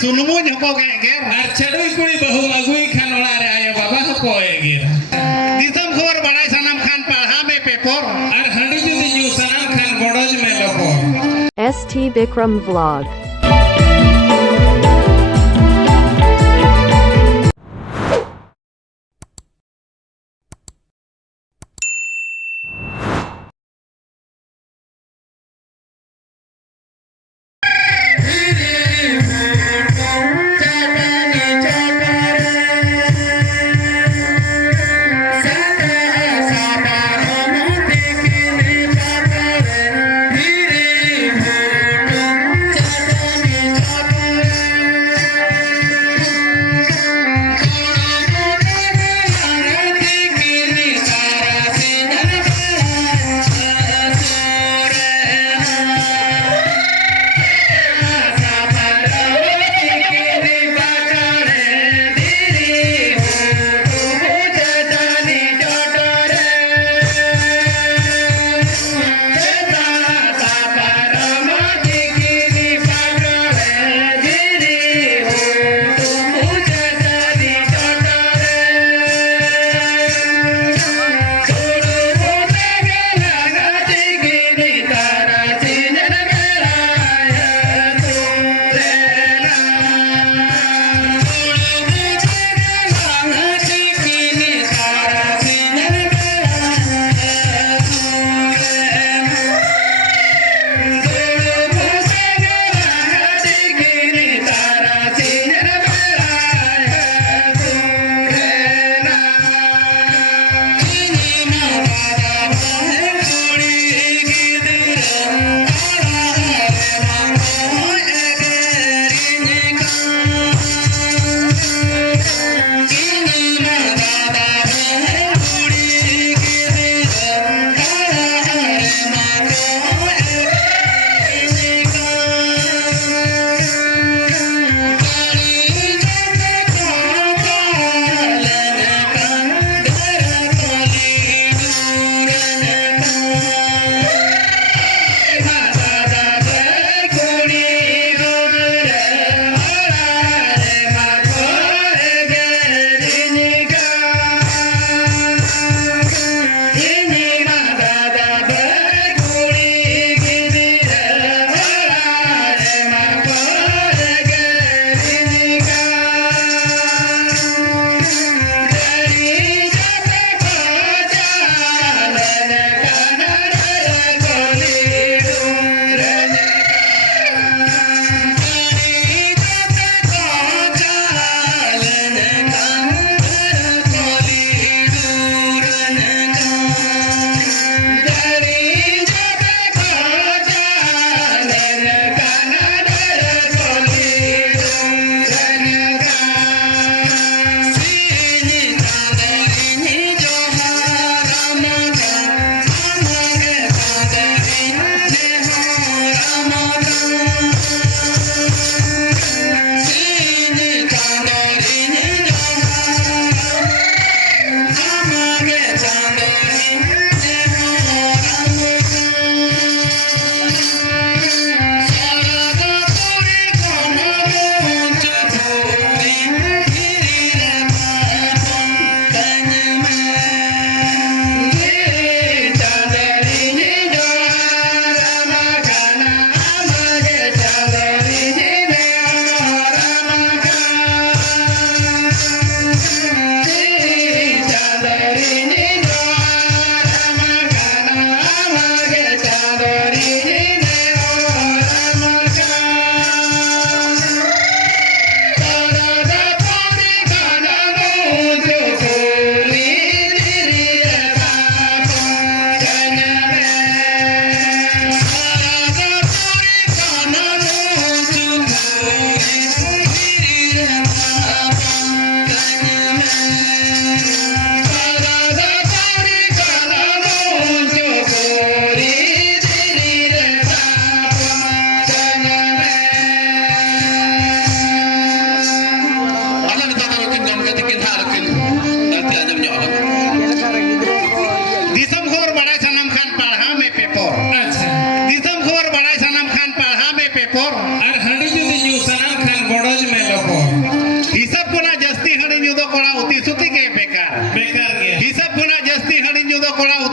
Sulumnya kok kayak ger. Arcadui kuli bahu agui kan olare ayah baba ko egir. Disam khor badai sanam khan palhame pepor. Ar handi judi ju sanam khan bodoj me lokor. ST Bikram Vlog.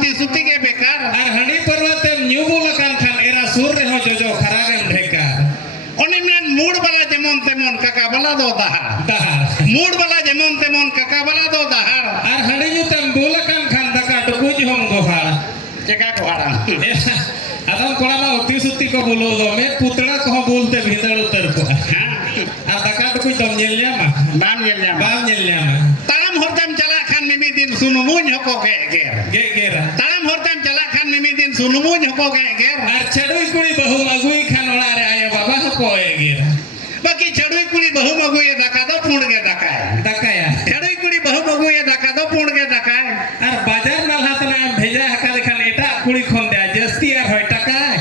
उती सुती के बेकार और हनी पर्वते new बोलकान Khan era सुर रे हो जो खरागन ढेकार ओनी में मूड वाला जेमन तेमन काका वाला दो दहाड़ दहार मूड वाला जेमन तेमन काका वाला दो दहाड़ और हनी जो तम बोलकान खान दका टुकुज हम गोहाड़ चेका को हाड़ा अदम कोड़ा मा उती सुती को बोलो दो में पुतड़ा को बोलते भीतर उतर को और दका टुकुज दम नेल्या मा बाम नेल्या मा ताम होरतम चला खान मिमी दिन सुनुमुन हको गे गेरा ताम होरतम चला खान मिमी दिन सुनुमुन हको गे और छडुई कुड़ी बहु अगुई खान ओड़ा रे आया बाबा हको गेरा बाकी छड़ुई कुड़ी बहु मगु ये दका दो पुण गे दकाय दकाया छड़ुई कुड़ी बहु मगु ये दका दो पुण गे दकाय और बाजार नाल हातना भेजा हका देखान एटा कुड़ी खोन दे जस्ती यार होय टकाय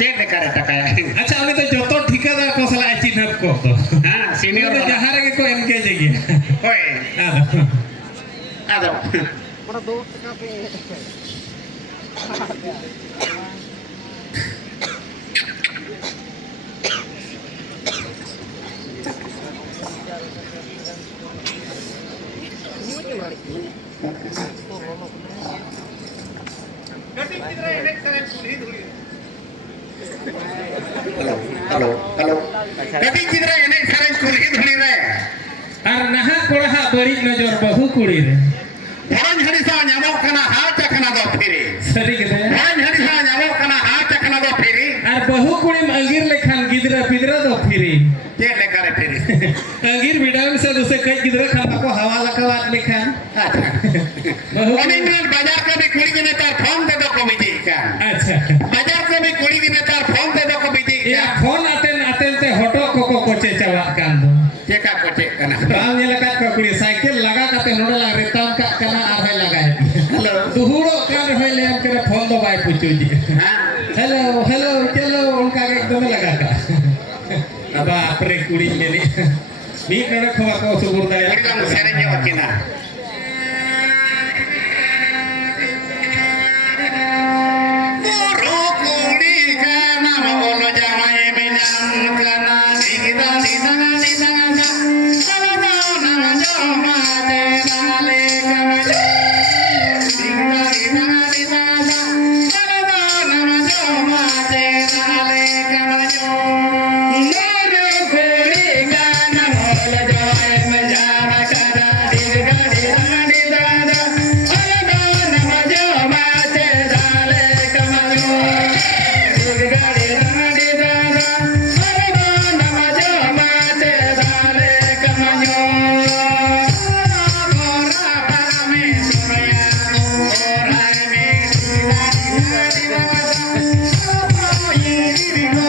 चेक दे करे टकाय अच्छा अभी तो जो तो ठिकादार को सला चिन्हब को तो हां सीनियर तो जहां रे को एनगेज गया होय आदो आदो बड़ा दोस्त का पे हेलो कभी किधर है नहीं सारे कुली धुली रे और नहा कोड़ा बड़ी नजर बहु कुड़ी रे भरन हरी सा ᱧᱟᱢᱚᱜ कना हा चखना दो फिरे सरी के दे भरन हरी सा ᱧᱟᱢᱚᱜ कना हा चखना दो फिरे और बहु कुड़ी अंगीर लेखान गिदरा पिदरा दो फिरी ये ले करे फिरे अंगीर बिडावन से दूसरे कई गिदरा खाना को हवा लकवात लेखान अच्छा बहु ओनिमल बाजार को भी कुड़ी दिने तार फोन दे दो को बिजी का अच्छा बाजार को भी कुड़ी दिने तार फोन दे दो को बिजी या फोन आते ते हटो को कोचे चला कान दो चेका को चेक कना बाम ये लगा का कुड़ी साइकिल लगा काते नोडा ला रेताम का कना आ है लगा है हेलो दुहुड़ो कान होय ले हम करे फोन दो बाय पुचू जी हां हेलो हेलो चलो उनका एकदम लगा का अब आपरे कुड़ी लेनी नी नडे खवा को सुबुर दाय एकदम सेरेंजे वकिना मोरो कुड़ी का नाम बोलो जाए में नाम कना दिदा दिदा दिदा सदा नाम जो माते नाले कमजो दिदा दिदा दिदा सदा नाम जो माते नाले कमजो मोरो कुड़ी का नाम बोलो जाए में जाना करा दिदा दिदा दिदा सदा नाम जो माते नाले कमजो दिदा दिदा दिदा सदा नाम जो माते नाले कमजो गोरा पामे सोया गोरा में दिदा दिदा दिदा ये दिदा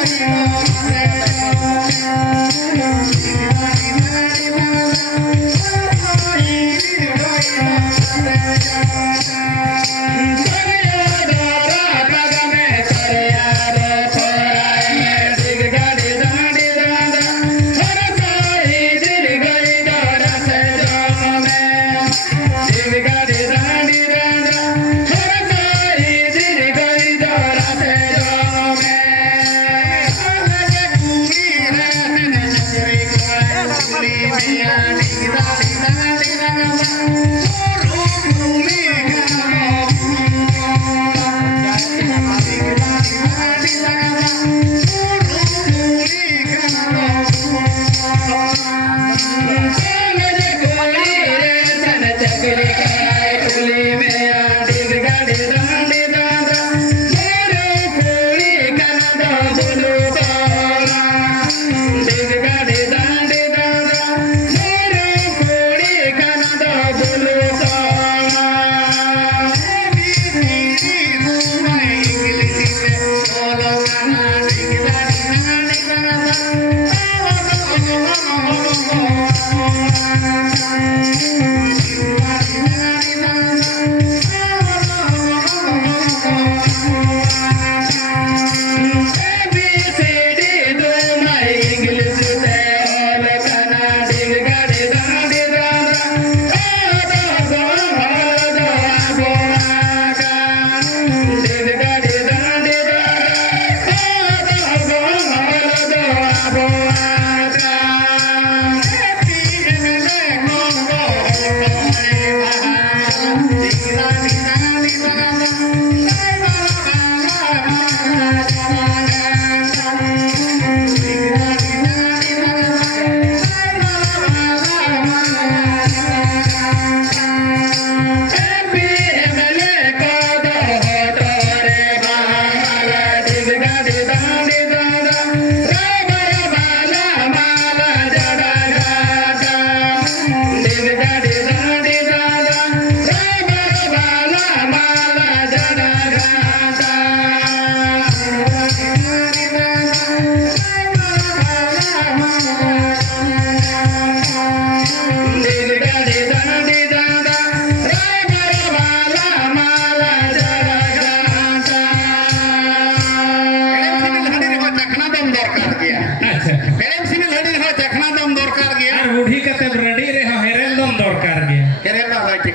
Oh,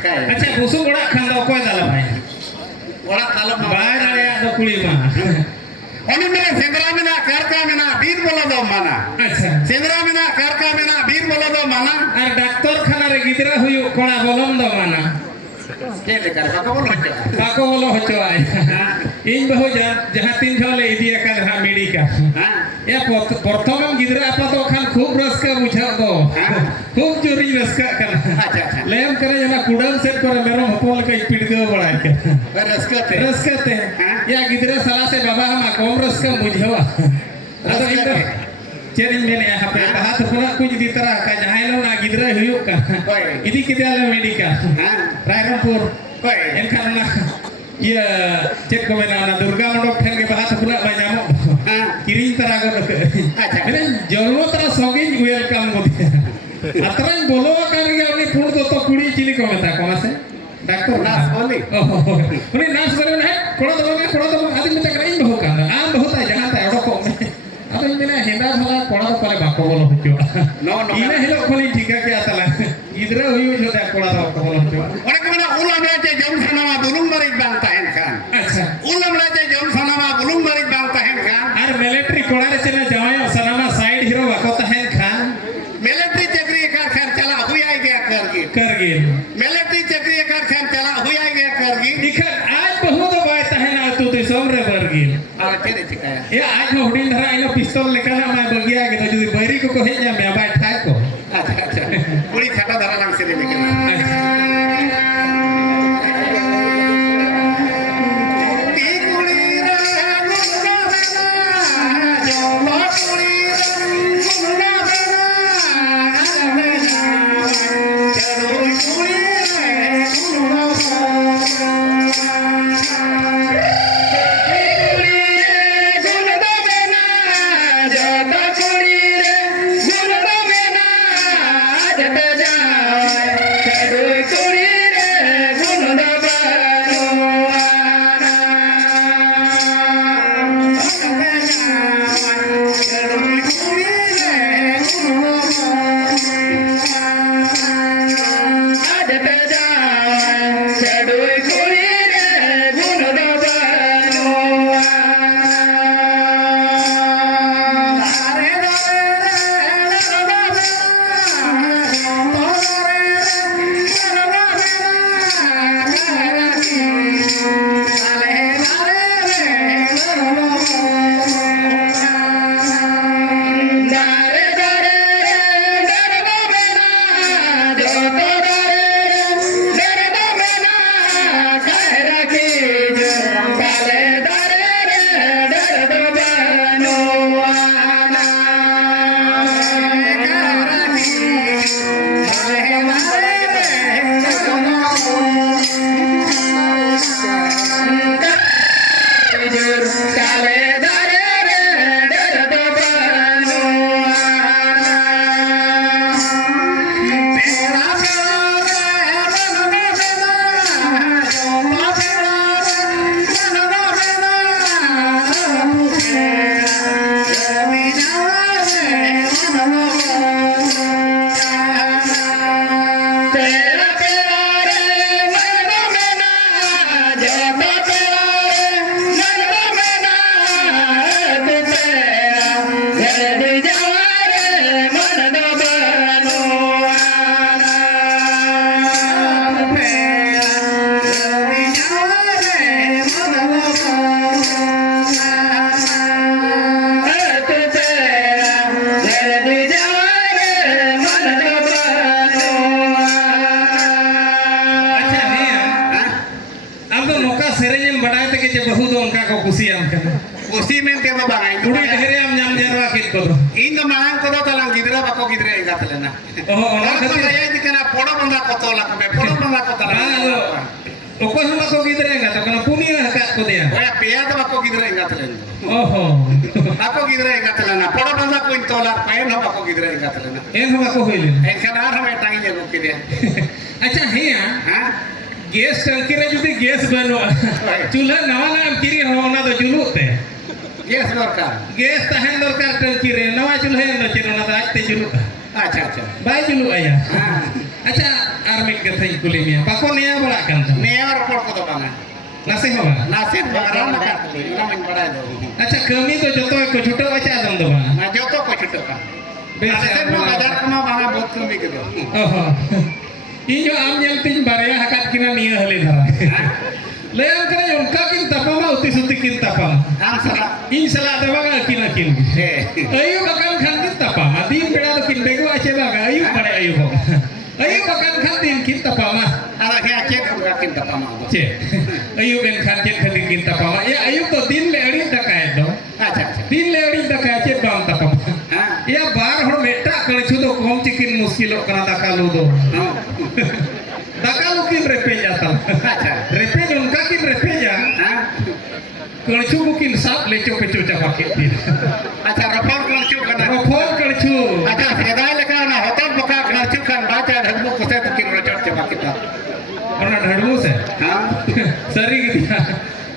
चिकाय अच्छा बुसु बड़ा खान दो कोई दाला भाई orang dalam बाय दाले दो कुड़ी मा Oni mere sendra mena karka mena bir bola do mana अच्छा sendra mena karka mena bir bola do mana और डॉक्टर खाना रे गिदरा हुई कोड़ा बोलम दो माना Jadi kan apa pun macam बाको बोलो होचो आय इन बहु जहां तीन झोले इदी अकल हा मेडिकल या प्रथम गिदरा apa तो खान खूब रसका बुझा दो खूब चोरी रसका करना लेम करे जना कुडम सेट करे मेरो हपोल के पिडगो बड़ा के रसका ते या गिदरा सला से बाबा हम कम रसका बुझवा अदो इन चेरिन मेने यहाँ पे हाथ खुला कुछ दी तरह का जहां लो ना गिदरा हुयो का इदी किदाले मेडिकल रायरंगपुर एनखान ना ये चेक को मेना ना दुर्गा मंडप ठेन के बात खुला बाजामो किरिंग तरह को मैंने जन्म तरह सगिन वेलकम को अतरन बोलो कर गया उनी पुण तो कुड़ी चिली को मेता कोना से डॉक्टर नास बोली उनी नास बोले है कोड़ा दो आदि में तक नहीं बहु का आम बहुत है जहां ता एडो को अब मैंने हेंदा भला कोड़ा तो पले बाको बोलो होचो नो इना हेलो खोली ठीक है क्या तला इधर हुई जो दा कोड़ा तो बोलो होचो Orang kemana ulam raja jam sana ma bulung marik bang tahen kan अच्छा ulam raja jam sana ma bulung marik bang tahen kan और मिलिट्री कोड़ा रे चला जाओ सनामा साइड हीरो वाको तहन खान military चक्री कर खैर चला हुआ ही गया करगी military चक्री कर खैर चला हुआ ही गया करगी दिखा आज बहुत बाय तहन तू तो सोमरे बरगी और तेरे चिकाया ये आज में हुडिन धरा इनो पिस्तौल लेकर ना मैं बगिया के तो जो बैरी को हे जा मैं बाय ठाय को अच्छा पूरी खाता धरा लंग से दे लेकिन Usi mente ba bangay कुड़ी ढेरे हम नाम जरवा कित को इन मांग को तलांग गिदरा बाको गिदरा इंगा तलेना ओना खातिर ये दिकना पोड़ो बंदा को तोला पे पोड़ो बंदा को तला ओको हम को गिदरा इंगा तो कना पुनिया का को दिया ओया पिया तो बाको गिदरा इंगा तलेना ओहो बाको गिदरा इंगा तलेना पोड़ो बंदा को इन तोला पैन हो बाको गिदरा इंगा तलेना एन हम को होइले एक खनार हम टांगी जे को दे अच्छा हिया हां गैस टंकी रे जुदी गैस बनो चूल्हा नवा नाम किरी होना तो जुलुते गैस दरकार गैस तहन दरकार टंकी रे नवा चूल्हा न चेनो ना आज ते जुलु अच्छा बाय जुलु आया Acha armik katanya kulinya. Bako nia bala kan. Nea report ko to banga. Nasi apa? Nasib bangara na ka to. Ina min badai do. Acha kami to joto ko chuto acha adam do ba. Na joto ko chuto ka. Besa Nasib mo badar ko ma banga bot kami ke do. Oh. Inyo am yang tin baraya hakat kina nia hale dhara. Leang kana unka kin tapama uti suti kin tapama. Ang sala. In sala dabaga kin kin. Ayu bakan khan kin tapama. Din beda to kin bego ache baga ayu pare ayu ho. Ayu bakan khan din kin tapama. Ala kaya cek ko kin tapama. Ce. Ayu ben khan cek khan kin tapama. Ya ayu to din le ari dakai do. Acha. Din le ari dakai ce bang tapama. Ha. Ya bar hor meta kalchu do kom cikin muskilo kana dakalu do. Dakalu kin repeja tal. Acha. Repeja unka kin repeja. Ha. Kalchu bukin sap leco kecu capakit din. Acha report ko chu kana. Rofol kalchu. Acha sedai leka na hotel buka kalchu kan baca dhadbu ko se kin rojot coba kita. Orang dhadmu se. Ha. Sari gitu ya.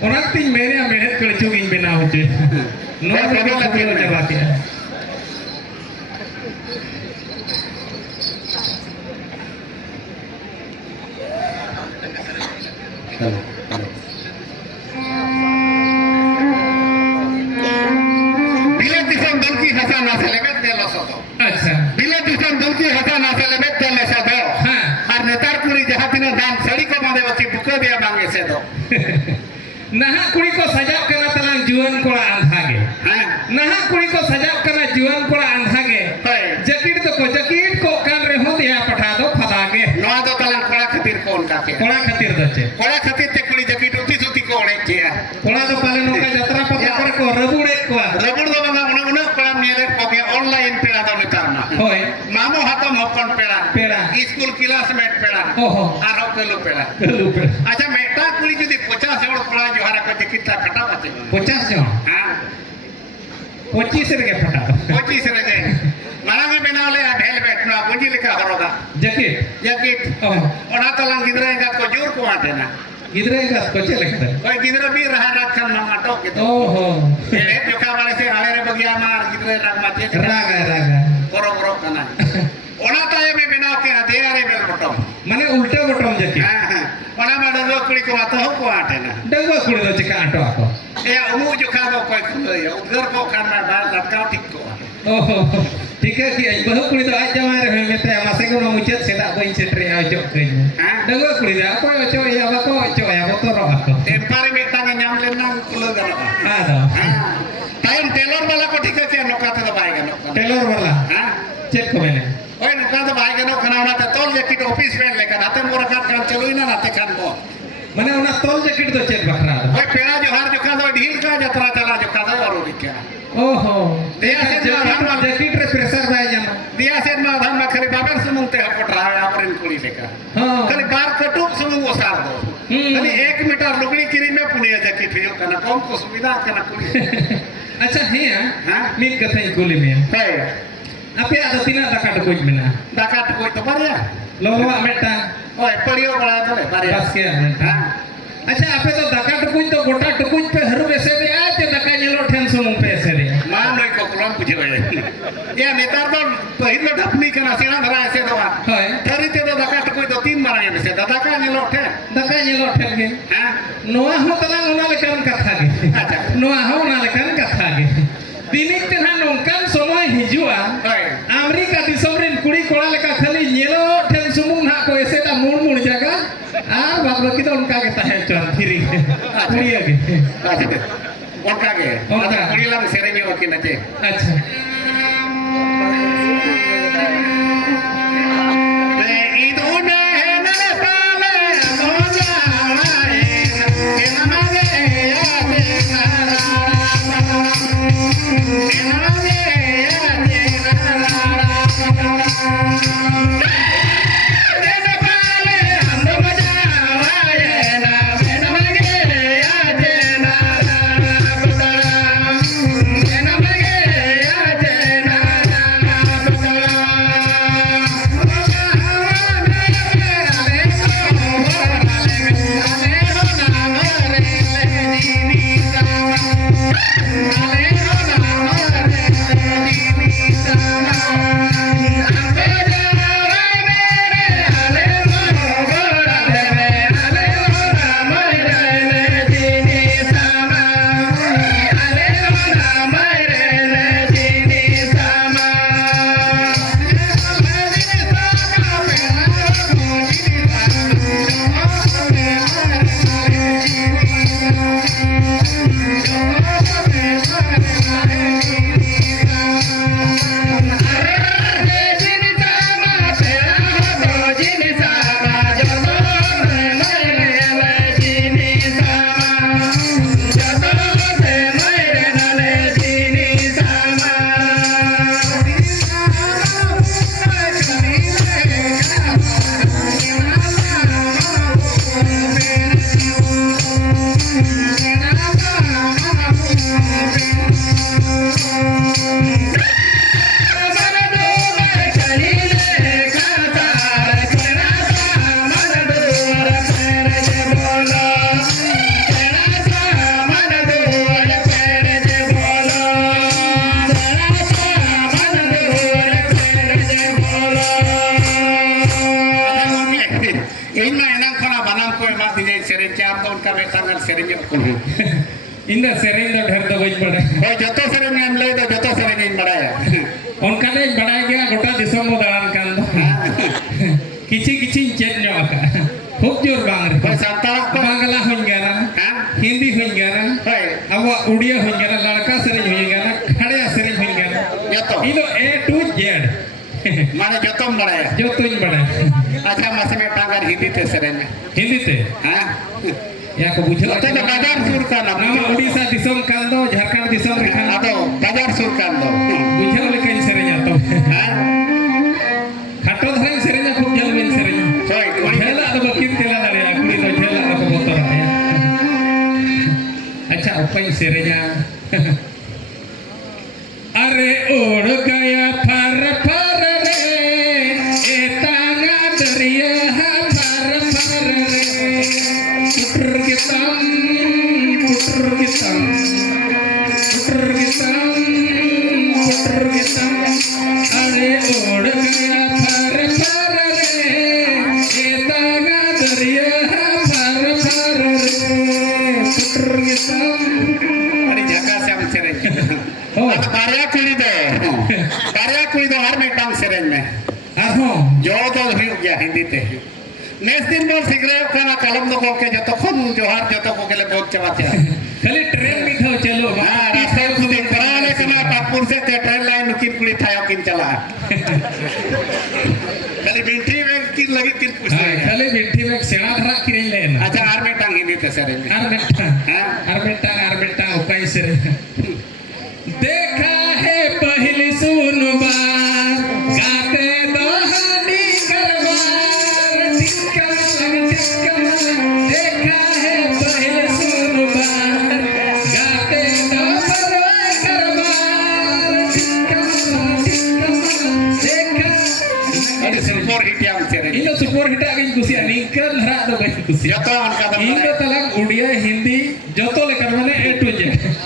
Orang tin mere mehet kalchu gin bena hoche. No Betul, betul betul. capakit. Bila disam dulki hasan asalebet delo soto. Acha. Bila disam dulki hasan asalebet delo soto. हाँ. Ar netar puri jahatina dan sari ko mande wati buka dia bange sedo. Naha kuri ko sajak kana talang juan kola andhage. Ha. Naha kuri ko sajak kana juan kola andhage. Hai. Jakit ko kan reho dia patha do phadage. Noa do talang kola khatir kon kake. Kola khatir dache. Kola khatir te kuri jakit uti suti ko ole kia. Kola do pale noka jatra pata kore ko rabude ko. Rabur do banga una kola miele ko ke online pera do netarna. Hoy. Mamo hatam hokon pera. Pera. School classmate pera. Oho. Aro kelu pera. Lupa. Acha meta kuri jodi 50 euro kola johara ko jakit ta kata bache. 50 jo. Ha. 25 rege patha. 25 rege. Marang benale helmet na bunji leka horoga. Jakit. Jakit. Oh. Ona talang gidra engat ko jur ko atena. Gidre enggak ko celek. Koi gidra bi raha rakhan mangato gitu. Oho. Ele joka wale se alere bagia mar gidra rak mate. Raga. Boro kana. Ona taye me benao ke ade are bel bottom. Mane ulte bottom jakit. Ha. Ona ma do kuri ko ato ko atena. Dagwa kuri do cika ato ako. E umu joka do koi khuloi udgar ko kana ba latkao tik ko. Oh, ठीक है कि बहु कुड़ी तो आज जमा रहे में ते मासे को मुचत सेदा बइन सेट्रे आजो कइन दगो कुड़ी दा को अचो या बको अचो या बतो रो ako Tempare me tang nyam lenna kulo galo. ada Time tailor wala ko ठीक है नोका तो बाय गनो. टेलर वाला Ha. चेक को मैंने ओए नोका तो बाय गनो खाना ना तोल जैकेट ऑफिस में लेकर आते मोर का काम चलोई ना नाते खान बो. माने उना तोल जैकेट तो चेक बखरा ओए पेड़ा जो हर जो खादो ढील का जतरा चला जो खादो और क्या. ओहो दिया से जैकेट रे प्रेशर बाय जाना दिया से ना धान में खाली बाबर सुमुंते हपट रहा है आपरेन कुड़ी लेकर. हां खाली बार कटुक सुमुंग वो सार दो. खाली 1 मीटर लुगड़ी किरी में पुनिया जैकेट हियो करना कम को सुविधा करना कुड़ी. अच्छा है हाँ? मीट कथई कुली में है. आपे आदा तीना दका तो कुछ मेना दाका तो कोई तो बारिया. लोवा मेटा ओए पड़ियो बड़ा तो ले बारिया. बस के हां. अच्छा आपे तो दका टुकुज तो गोटा टुकुज पे हरू बेसे दे आ ते दका नेलो ठेन सुमुंग पे से दे मा नई को कलम बुझे गए. या नेता तो पहिलो ढपनी के नासिना धरा ऐसे दवा. होय थरी ते तो दाका तो कोई दो तीन बार आने से दादा का नेलो ठे. दका नेलो ठेन के हां. नोआ हो तला उना लेकन कथा गे अच्छा. नोआ हो उना लेकन कथा गे दिनिक तेना नोंकान समय हिजुआ ओए. अमेरिका दिसमरिन कुड़ी कोड़ा लेका खाली नेलो ठेन सुमुंग ना को ऐसे ता मुड़ जागा आ बात बाकी तो उनका के ताहे चल फिरी कुड़ी आगे ओका के. ओका. कुड़ी ला सेरेनी ओके नचे. अच्छा इदुने न पाले मोजा आए के नमागे यादे नारा. के नमागे यादे नारा. Yeah. tangan serinya ko. Indah sering dah dah dah bada. Hoy joto serinya am lay do joto serinya in badaya. Onka deh badai gaya gota disom mo dalan kan. Kici chat nyok. Khub jor bang. Hoy santara ko. Bangla hun gana. Hindi hun gana. Hoy Awa udia hun gana. Ladka sering hun gana. Khade sering hun gana. joto. Ino A to Z. Mana joto badaya. Jotuin bada. Acha masih me tangan hindi te serinya. Hindi te. Ha? Ya ko bujhal. Joto na bazar sur kana. Nama Odisha disom kan do, Jharkhand disom rekan. Ado bazar sur kan do. Bujhal lekan serenya to. Ha? Khato dharang serenya khub jal ben serenya. Hoy kuri Jela do bakin tela dare akuri do jela do botor ya. Acha upai serenya. Are od gaya par par re etanga dariya par par re puter kitam puter kitam puter kitam puter kitam are od gaya par par re etanga dariya par par re puter kitam Ari jaga sam serinya. oh Karya kuli do har में टांग सेरेन में arho जो तो हुई गया हिंदी ते next दिन बोल सिगरेट खाना कलम दो को के जतो खन जोहार जतो को केले बहुत चबाते खाली ट्रेन में था चलो हां रास्ता खुद कराले कना पाटपुर से ते ट्रेन लाइन नुकिन कुली थायो किन चला खाली बिंठी में किन लगी किन पूछ खाली बिंठी में सेना धरा किरे लेन अच्छा आर में टांग हिंदी ते सेरेन में आर बेटा उपाय से देखा है पहली सुन बार गाते दोहानी करवार देखा है पहले सुन बार गाते दोहानी करवार देखा अरे super hit yam सेरेन ino super hit agin kusian ningkan hara do bain kusian जतो अनका दम ino talang udia hindi joto lekar mane A to Z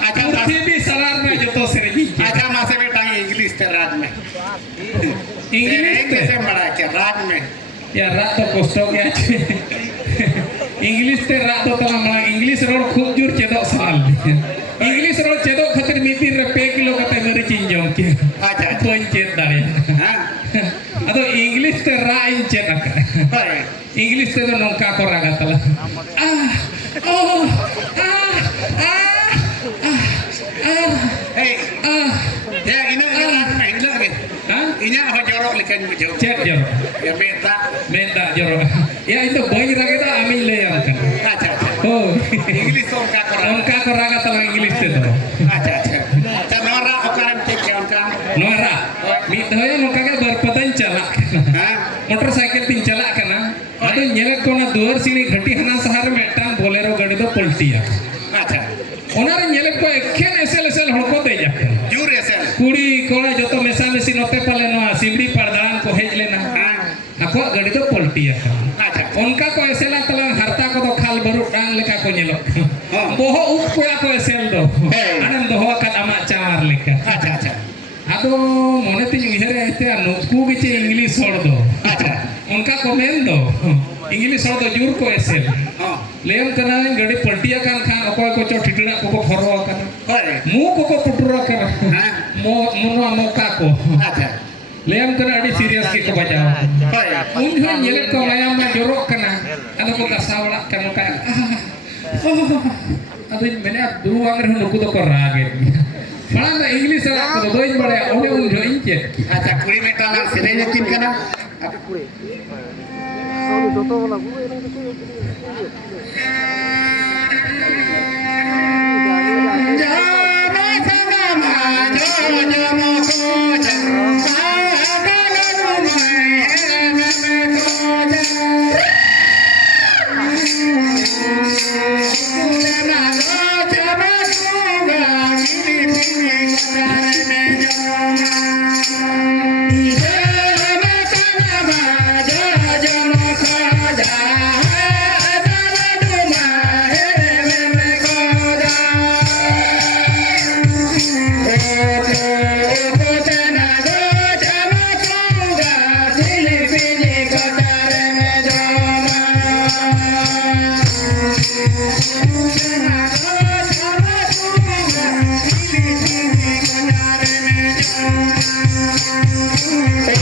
अच्छा TV salar में joto sereni अच्छा मासे में टांग इंग्लिश ते राज में English कैसे te बड़ा के राज में ya rat to kosto gya English te rat to talang malang English rod khub jur chedok sal English rod chedok khatir mitir re 2 kilo kate meri chinjong ke अच्छा poin ched dare हां ado English te ra in ched ak होय English te do nongka ko raga tala oh Hey, ya ini raज में हिला के इnya हो जरो लेकिन बुझो ched joro ya beta Benda joro. Ya itu boy raga da amin le yang kan. अच्छा Oh. English तो उनका करा Onka ko raga tala English te do. अच्छा अच्छा नोरा ओकरम टिक के उनका Noara. Mi doya nongka ka berpatan chalak. हां Motorcycle tin chalak kana. Ado nyelek ko na door sini ghati hana sahar metang bolero gadi do poltiya. अच्छा Onare nyelek ko ekhen esel holko de ja. जूर ऐसे Kuri kola joto mesa mesi note pale no simdi pardaran ko hej lena. हां Ako gadi do poltiya. अच्छा Onka ko esela talang harta ko do khal baru dang leka ko nyelok. Boho up ko ako esel do. Anam doho kat ama chawar leka. अच्छा अच्छा Ado mone tin uhere ete anu ku giche English hor do. अच्छा Onka ko men do. English hor do jur ko esel. हां Leam kana gadi poltiya kan khan okoy ko cho titira ko phoro kana. होय Mu ko putura kana. हां Mono moka ko. अच्छा Leam kana adi serious ki ko bajaw. होय Unjo nyelek ko layam ma jorok kana. Ado ko kasawla kana ka. Ado mene dulu angre hono ko ko raget. Mana English ala ko doin bade one unjo inche. अच्छा कुड़ी में टांग सेरेन किन कना Kalau Toto lagu ini gitu. Jama सनमा जो जमो को पागल मैं को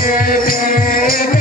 रे